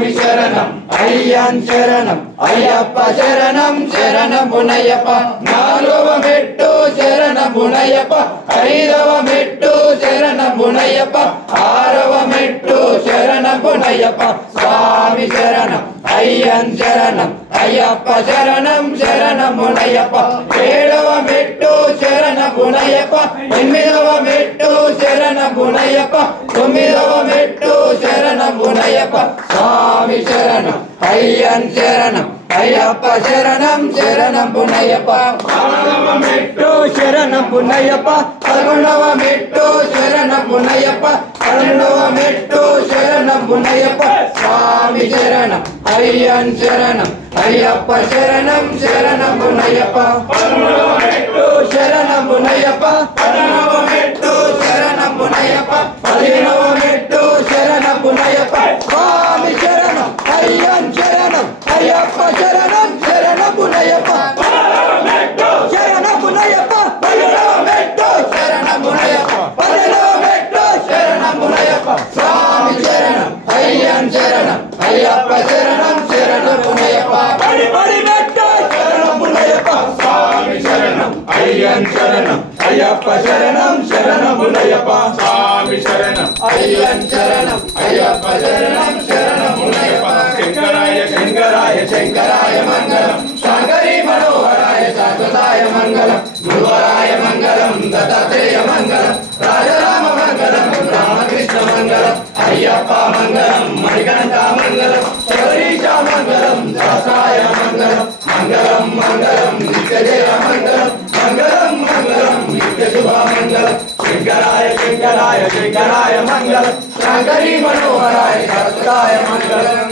స్వామి శరణం అయ్యన్ శరణం అయ్యప్ప శరణం శరణమునయ్యప్ప నాలుగవ మెట్టు శరణమునయ్యప్ప ఐదవ మెట్టు శరణమునయ్యప్ప ఆరవ మెట్టు శరణమునయ్యప్ప స్వామి శరణం అయ్యన్ శరణం అయ్యప్ప శరణం శరణమునయ్యప్ప ఏడవ మెట్టు శరణమునయ్యప్ప ఎనిమిదవ మెట్టు శరణమునయ్యప్ప తొమ్మిదవ మెట్టు శరణమునయ్యప్ప స్వామి శరణం అయ్యన్ శరణం అయ్యప్ప శరణం శరణమునయ్యప్ప పదవ మెట్టు శరణమునయ్యప్ప పదకొండవ మెట్టు శరణమునయ్యప్ప పన్నెండవ మెట్టు శరణమునయ్యప్ప స్వామి శరణం అయ్యన్ శరణం అయ్యప్ప శరణం శరణమునయ్యప్ప పదమూడవ మెట్టు శరణమునయ్యప్ప పదహారవ మెట్టు శరణమునయ్యప్ప పదిహేనవ మెట్టు శరణమునయ్యప్ప స్వామి శరణం అయ్యన్ శరణం అయ్యప్ప శరణం శరణమునయ్యప్ప శరణమునయ్యప్ప పదిహేనవ మెట్టు శరణమునయ్యప్ప పదిహేనవ మెట్టు శరణమునయ్యప్ప స్వామి శరణం అయ్యన్ శరణం అయ్యప్ప శరణం శరణమునయ్యప్ప పడి మెట్టు శరణమునయ్యప్ప స్వామి శరణం అయ్యన్ శరణం అయ్యప్ప శరణం శరణమునయ్యప్ప స్వామి శరణం అయ్యన్ శరణం అయ్యప్ప శరణం శరణమునయ్యప్ప శంకరాయ శంకరాయ శంకరాయ మంగళం శంకరీ మనోహరాయ శాశ్వతాయ మంగళం గురువరాయ మంగళం దత్తాత్రేయ మంగళం రాజరామ మంగళం రామకృష్ణ మంగళం అయ్యప్ప మంగళం మణికంఠ మంగళం శబరీశ మంగళం దాసాయ మంగళం మంగళం మంగళం నిత్యజయ మంగళం మంగళం మంగళం నిత్య శుభ మంగళం శంకరాయ శంకరాయ శంకరాయ మంగళం శంకరీ మనోహరాయ శాశ్వతాయ మంగళం